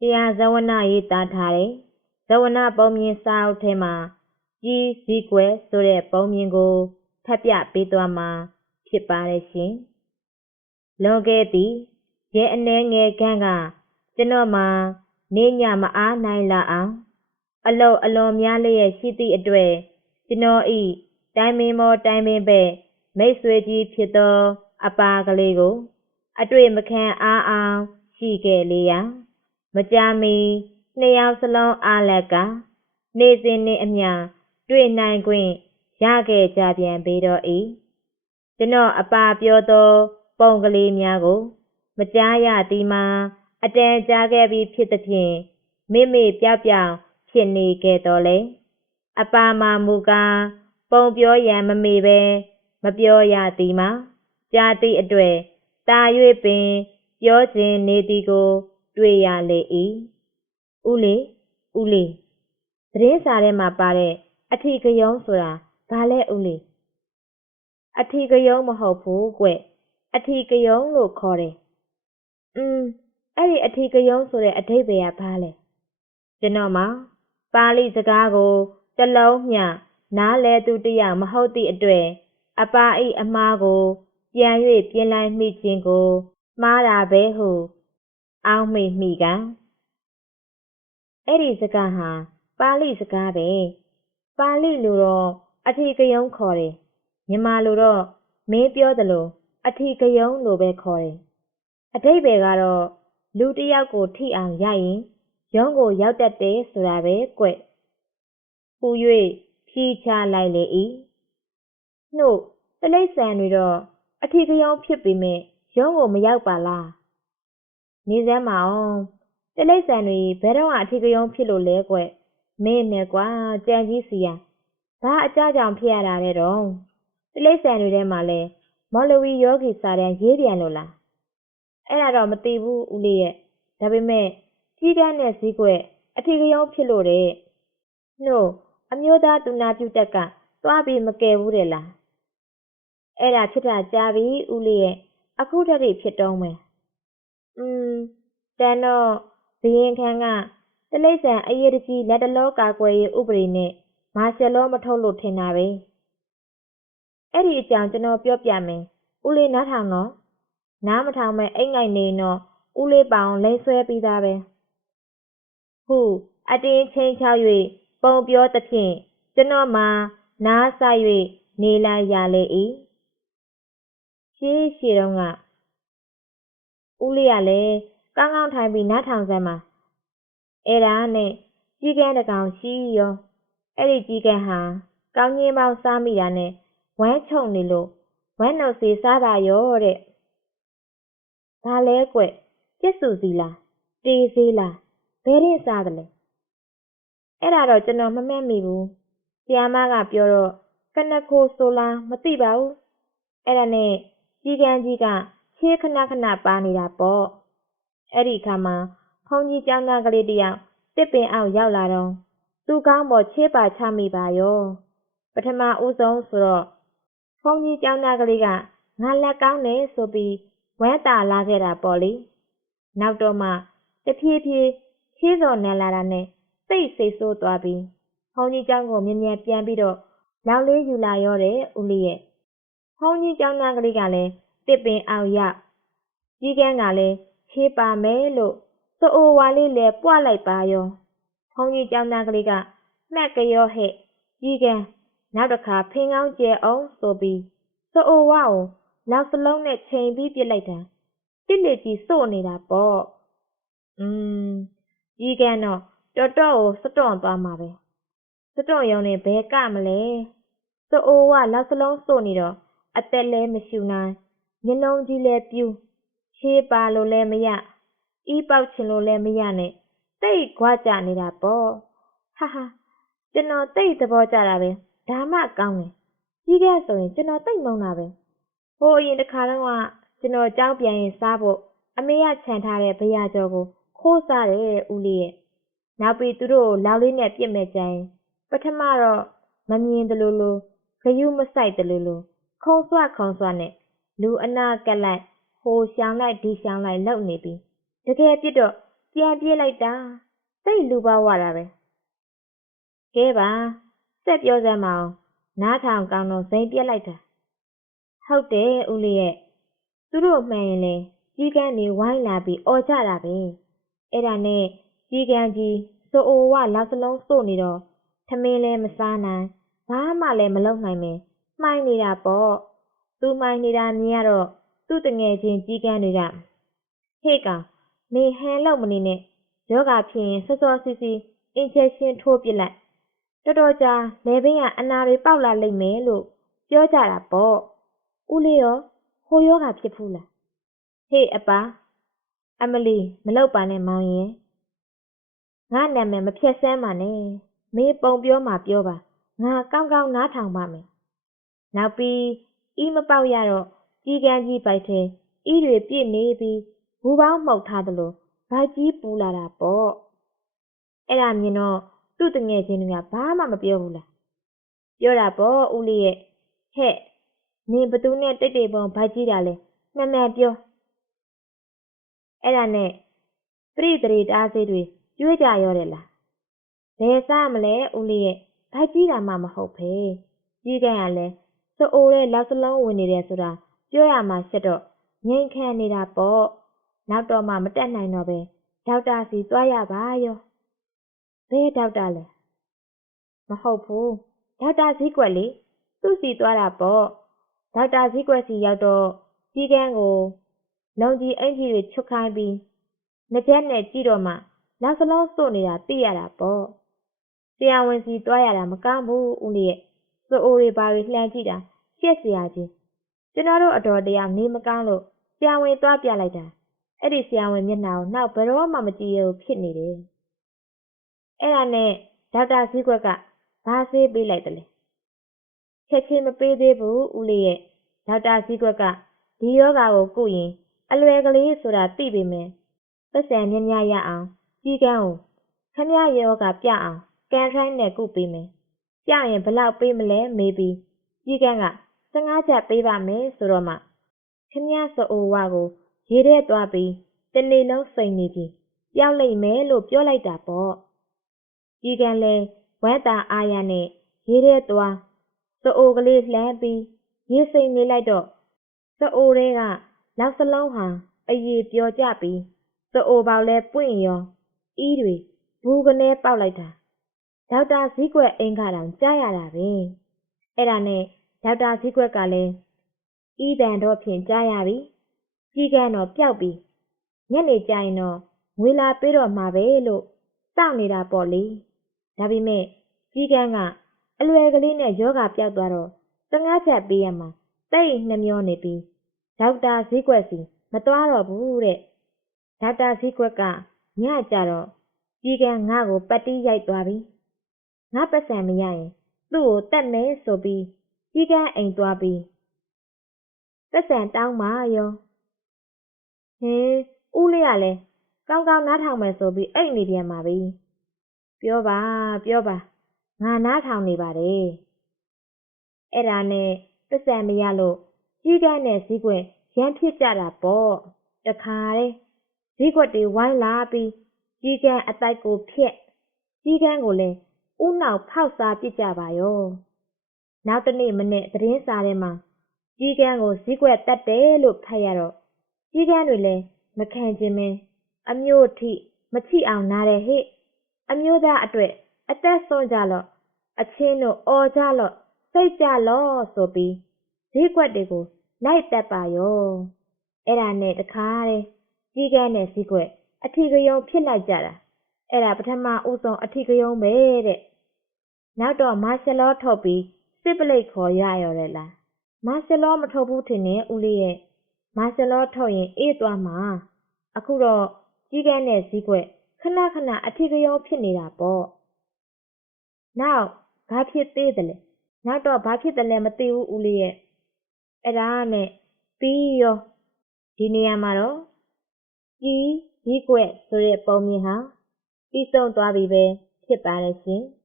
တရားဇဝနာရေးသားထားတဲ့ဇဝနာပုံမြင်စာအုပ်ထဲမှာကြီးစည်းကွယ်ဆိုတဲ့ပုံမြင်ကိုဖတ်ပြပေးသွားမှာဖြစ်ပါတယ်ရှင်။လွန်ခဲ့သည့်ရဲအနှဲငယ်ခန့်ကကျွန်တော်မှာနေညမအားနိုင်လာအောင်အလုတ်အလွန်များလျက်ရှိသည့်အတွက်ကျွန်တော်ဤတိုင်ပင်မောတိုင်ပင်ပဲ့မိတ်ဆွေကြီးဖြစ်သော အပါကလေးကို အတွေ့မခံအားအောင်ရှိခဲ့လေရာ မကြာမီနှစ်ယောက်စလုံးအားလက်ကနေစဉ်နှင့်အမျှတွေ့နိုင်ခွင့်ရခဲ့ကြပြန်ပေတော့၏ကျွန်တော်အပါပြောသော ပုံကလေးများကို မကြားရသည်မှာအတန်ကြားခဲ့ပြီးဖြစ်သဖြင့်မိမိပြောက်ပြောက်ဖြစ်နေခဲ့တော်လဲအပါမှာမူကားပုံပြောရန်မမေပဲမပြောရသည်မှာကြားသည့်အတွက်တာ၍ပင် ပြောခြင်းနေသည်ကို တွေ့ရလေ၏ဦးလေးဦးလေးသတင်းစာထဲမှာပါတဲ့အထီကယုံဆိုတာဘာလဲဦးလေးအထီကယုံမဟုတ်ဘူးကွအထီကယုံလို့ခေါ်တယ်อืมအဲ့ဒီအထီကယုံဆိုတဲ့အဓိပ္ပာယ်ကဘာလဲကျွန်တော်မှာပါဠိစကားကိုတလုံးမျှနားလဲသူတယောက်မဟုတ်သည့်အတွက်အပါဤအမားကိုပြန်၍ပြင်လိုက်မိခြင်းကိုမှားတာပဲဟု အောင်းမိမိကအဲ့ဒီစကားဟာပါဠိစကားပဲပါဠိလိုတော့အထီကယုံခေါ်တယ်မြန်မာလိုတော့မင်းပြောသလိုအထီကယုံလိုပဲခေါ်တယ်အတိတ်ပဲကတော့လူတယောက်ကိုထိအောင်ရရင်ရုံးကိုရောက်တတ်တယ်ဆိုတာပဲကွဟူ၍ဖြီးချလိုက်လေ၏နှုတ်တလိษံတွေတော့အထီကယုံဖြစ်ပေမဲ့ရုံးကိုမရောက်ပါလား နေစမ်းမအောင်တလိษံတွေဘယ်တော့မှအထီကယုံဖြစ်လို့လဲကွမင်းနဲ့ကွာကြံကြီးစီရဘာအကြကြောင်ဖြစ်ရတာလဲတော့တလိษံတွေထဲမှာလဲမော်လဝီယောဂီစာတန်းရေးပြန်လို့လားအဲ့ဒါတော့မသိဘူးဦးလေးရဲ့ဒါပေမဲ့ကြီးကန်းနဲ့ဈေးကွက်အထီကယုံဖြစ်လို့တဲ့နှုတ်အမျိုးသားသူနာပြုတက်ကသွားပြီးမကယ်ဘူးတဲ့လားအဲ့ဒါဖြစ်တာကြာပြီဦးလေးရဲ့အခုတည်းဖြစ်တော့မယ် ။အင်းတန်တော့ဘရင်ခန်းကတလိမ့်ဆန်အရေးတကြီးလက်တလောကာကွယ်ရေးဥပဒေနဲ့မာရှယ်လောမထုတ်လို့ထင်တာပဲ။အဲ့ဒီအကြောင်းကျွန်တော်ပြောပြမယ်။ဦးလေးနားထောင်တော့နားမထောင်မဲ့အိတ်ငိုက်နေတော့ဦးလေးပောင်လိမ့်ဆွဲပြီးသားပဲ။ဟုအတင်းချင်းချောက်၍ပုံပြောသဖြင့်ကျွန်တော်မှာနားဆ၍နေလိုက်ရလေ၏။ရှေးရှေးတုန်းက ဦးလေးကလည်းကောင်းကောင်းထိုင်ပြီးနားထောင်စမ်းပါအဲ့ဒါနဲ့ကြီးကန်းတကောင်ရှိရောအဲ့ဒီကြီးကန်းဟာကောင်းကြီးမောင်စားမိတာနဲ့ဝမ်းချုံနေလို့ဝမ်းနှုတ်စီစားပါရောတဲ့ဘာလဲကွကျက်စုစီလားတေးစီလားဘယ်ရင်စားတယ်လဲအဲ့ဒါတော့ကျွန်တော်မမှတ်မိဘူးဆရာမကပြောတော့ကနခိုးဆိုလားမသိပါဘူးအဲ့ဒါနဲ့ကြီးကန်းကြီးက ချေးခဏခဏပါနေတာပေါ့အဲ့ဒီအခါမှာဖုန်ကြီးကျောင်းသားကလေးတယောက်တစ်ပင်အောင်ရောက်လာတော့သူ့ကောင်းပေါ်ချေးပါချမိပါရောပထမဦးဆုံးဆိုတော့ဖုန်ကြီးကျောင်းသားကလေးကငါလက်ကောင်းတယ်ဆိုပြီးဝမ်းတာလာခဲ့တာပေါ့လေနောက်တော့မှတဖြည်းဖြည်းချေးစော်နန်းလာတာနဲ့စိတ်စိတ်ဆိုးသွားပြီးဖုန်ကြီးကျောင်းကိုမြင်မြန်ပြန်ပြီးတော့လောက်လေးယူလာရောတဲ့ဦးလေးရဲ့ဖုန်ကြီးကျောင်းသားကလေးကလည်း တစ်ပင်အောင်ရောက်ကြီးကန်းကလည်းချေးပါမယ်လို့စအိုဝါလေးလည်းပွလိုက်ပါရောဖုန်ကြီးကျောင်းသားကလေးကမှတ်ကြရောဟဲ့ကြီးကန်းနောက်တစ်ခါဖင်ကောင်းကျဲအောင်ဆိုပြီးစအိုဝါကိုနောက်စလုံးနဲ့ချိန်ပြီးပြစ်လိုက်တာတစ်လက်ကြီးစို့နေတာပေါ့อืมကြီးကန်းတော့တော်တော်ကိုစတွန့်သွားမှာပဲစတွန့်ရုံနဲ့ဘဲကမလဲစအိုဝါနောက်စလုံးစို့နေတော့အသက်လဲမရှူနိုင် မျက်လုံးကြီးလဲပြူးရှေးပါလို့လဲမရအီးပေါက်ချင်လို့လဲမရနဲ့တိတ်ခွာကြနေတာပေါ့ဟာဟာကျွန်တော်တိတ်သဘောကျတာပဲဒါမှကောင်းတယ်ကြီးကဲဆိုရင်ကျွန်တော်တိတ်မုန်းတာပဲဟိုအရင်တစ်ခါတော့ကကျွန်တော်ကြောက်ပြန်ရင်စားဖို့အမေကခြံထားတဲ့ဗရာကျော်ကိုခိုးစားတယ်ဦးလေးရဲ့နောက်ပြီးသူတို့လောက်လေးနဲ့ပြစ်မဲ့ကြရင်ပထမတော့မမြင်တယ်လို့လို့ဂယုမဆိုင်တယ်လို့လို့ခုံဆွခုံဆွနဲ့ လူအနာကက်လိုက်ဟိုရှောင်းလိုက်ဒီရှောင်းလိုက်လောက်နေပြီတကယ်ပြစ်တော့ပြန်ပြေးလိုက်တာစိတ်လူပါဝတာပဲကဲပါဆက်ပြောစမ်းမအောင်နားထောင်ကောင်းတော့စိန်ပြက်လိုက်တာဟုတ်တယ်ဦးလေးရဲ့သူတို့မှန်ရင်လေကြီးကန်းနေဝိုင်းလာပြီးអော်ကြတာပဲအဲ့ဒါနဲ့ကြီးကန်းကြီးစိုးအိုဝလောက်စလုံးစို့နေတော့ထမင်းလည်းမစားနိုင်ဘာမှလည်းမလုပ်နိုင်မင်းမှိုင်းနေတာပေါ့ သူမှိုင်းနေတာမြင်ရတော့သူ့တငယ်ချင်းကြီးကန်းတွေကဟေ့ကောင်နေဟန်လောက်မနေနဲ့ယောဂဖြစ်ရင်စောစောစီစီအင်ဂျက်ရှင်ထိုးပစ်လိုက်တော်တော်ကြာလေဘင်းကအနာတွေပေါက်လာလိမ့်မယ်လို့ပြောကြတာပေါ့ဦးလေးရောဟိုယောဂဖြစ်ဖူးလားဟေ့အပါအမလီမလောက်ပါနဲ့မောင်ရင်ငါနာမည်မဖြတ်ဆန်းပါနဲ့မင်းပုံပြောမှပြောပါငါကောင်းကောင်းနားထောင်ပါမယ်နောက်ပြီး အီးမပေါက်ရတော့ကြီးကန်းကြီးပိုက်ထဲအီးတွေပြည့်နေပြီးဘူပေါင်းမှုတ်ထားသလိုဗိုက်ကြီးပူလာတာပေါ့အဲ့ဒါမြင်တော့သူ့တငယ်ချင်းတွေကဘာမှမပြောဘူးလားပြောတာပေါ့ဦးလေးရဲ့ဟဲ့နင်ဘသူနဲ့တိတ်တိတ်ပုံဗိုက်ကြီးတာလဲမှန်မှန်ပြောအဲ့ဒါနဲ့ပရိသရေတားစေးတွေကျွေးကြရောတယ်လားဘယ်စားမလဲဦးလေးရဲ့ဗိုက်ကြီးတာမှမဟုတ်ပဲကြီးကန်ကလည်းစိုး အိုးတဲ့လောက်စလုံးဝင်နေတယ်ဆိုတာပြောရမှာရှက်တော့ငိမ်ခံနေတာပေါ့နောက်တော့မှမတက်နိုင်တော့ပဲဒေါက်တာစီသွားရပါရောဘယ်ဒေါက်တာလဲမဟုတ်ဘူးဒေါက်တာဈေးကွက်လေသူ့စီသွားတာပေါ့ဒေါက်တာဈေးကွက်စီရောက်တော့ကြီးကန်းကိုလုံကြီးအင်ကြီးတွေချွတ်ခိုင်းပြီးနှစ်ချက်နဲ့ကြည့်တော့မှနောက်စလုံးစို့နေတာသိရတာပေါ့ဆရာဝန်စီသွားရတာမကောင်းဘူးဦးလေးရဲ့ စိုးအိုတွေဘာတွေလှမ်းကြည့်တာရှက်စရာကြီးကျွန်တော်တို့အတော်တရားနေမကောင်းလို့ဆရာဝန်သွားပြလိုက်တာအဲ့ဒီဆရာဝန်မျက်နှာကိုနောက်ဘယ်တော့မှမကြည့်ရဘူးဖြစ်နေတယ်အဲ့ဒါနဲ့ဒေါက်တာဈေးကွက်ကဘာဆေးပေးလိုက်တယ်လဲချက်ချင်းမပေးသေးဘူးဦးလေးရဲ့ဒေါက်တာဈေးကွက်ကဒီယောဂါကိုကုရင်အလွယ်ကလေးဆိုတာသိပေမဲ့ပတ်စံမြများရအောင်ကြီးကန်းကိုခမရယောဂါပြအောင်ကန်ထိုင်းနဲ့ကုပေးမယ် ပြရင်ဘလောက်ပေးမလဲမေးပြီးကြီးကန်းက15ချက်ပေးပါမယ်ဆိုတော့မှခမရစအိုဝါကိုရေထဲသွားပြီးတနေ့လုံးစိန်နေပြီပြောင်းလိုက်မယ်လို့ပြောလိုက်တာပေါ့ကြီးကန်းလဲဝမ်းသာအားရနဲ့ရေထဲသွားစအိုကလေးလှမ်းပြီးရေစိန်နေလိုက်တော့စအိုတွေကနောက်စလုံးဟာအရေပြောကြပြီးစအိုပေါက်လဲပွင့်ရောအီးတွေဘူးကနေပေါက်လိုက်တာ ဒေါက်တာဇီးကွက်အိမ်ခါတောင်ကြားရတာပဲအဲ့ဒါနဲ့ဒေါက်တာဇီးကွက်ကလည်းဤတန်တော့ဖြင့်ကြားရပြီကြီးကန်းတော့ပျောက်ပြီညနေကျရင်တော့ငွေလာပေးတော့မှာပဲလို့စောင့်နေတာပေါ့လေဒါပေမဲ့ကြီးကန်းကအလွယ်ကလေးနဲ့ယောဂပျောက်သွားတော့15ချက်ပေးရမှာတိတ်နှမျောနေပြီးဒေါက်တာဈေးကွက်စီမသွားတော့ဘူးတဲ့ဒေါက်တာဈေးကွက်ကညကြတော့ကြီးကန်းငါ့ကိုပတ်တီးရိုက်သွားပြီ ငါပတ်စံမရရင်သူ့ကိုတတ်မယ်ဆိုပြီးကြီးကန်းအိမ်သွားပြီးပတ်စံတောင်းပါရောဟင်းဦးလေးကလည်းကောင်းကောင်းနားထောင်မယ်ဆိုပြီးအိတ်နေပြန်ပါပြီပြောပါပြောပါငါနားထောင်နေပါတယ်အဲ့ဒါနဲ့ပတ်စံမရလို့ကြီးကန်းနဲ့ဈေးကွက်ရမ်းဖြစ်ကြတာပေါ့တခါတည်းဈေးကွက်တွေဝိုင်းလာပြီးကြီးကန်းအတိုက်ကိုဖျက်ကြီးကန်းကိုလည်း ဥနောက်ဖောက်စားပစ်ကြပါရောနောက်တနေ့မနေ့သတင်းစာထဲမှာကြီးကန်းကိုဈေးကွက်တက်တယ်လို့ဖတ်ရတော့ကြီးကန်းတွေလည်းမခံခြင်းမင်းအမျိုးထိမချိအောင်နားတယ်ဟဲ့အမျိုးသားအတွက်အသက်ဆုံးကြလော့အချင်းတို့အော်ကြလော့စိတ်ကြလော့ဆိုပြီးဈေးကွက်တွေကိုလိုက်တက်ပါရောအဲ့ဒါနဲ့တခါတည်းကြီးကန်းနဲ့ဈေးကွက်အထီကယုံဖြစ်လိုက်ကြတာ အဲ့ဒါပထမဦးဆုံးအထီကယုံပဲတဲ့နောက်တော့မာရှယ်လောထုတ်ပြီးစစ်ပလိတ်ခေါ်ရရော်တယ်လားမာရှယ်လောမထုတ်ဘူးထင်နဲ့ဦးလေးရဲ့မာရှယ်လောထုတ်ရင်အေးသွားမှာအခုတော့ကြီးကန်းနဲ့ဈေးကွက်ခဏခဏအထီကယုံဖြစ်နေတာပေါ့နောက်ဘာဖြစ်သေးတယ်လဲနောက်တော့ဘာဖြစ်တယ်လဲမသိဘူးဦးလေးရဲ့အဲ့ဒါနဲ့ပြီးရောဒီနေရာမှာတော့ကြီးကြီးကွက်ဆိုတဲ့ပုံမြင်ဟာ ပြီးဆုံးသွားပြီပဲဖြစ်ပါတယ်ရှင်။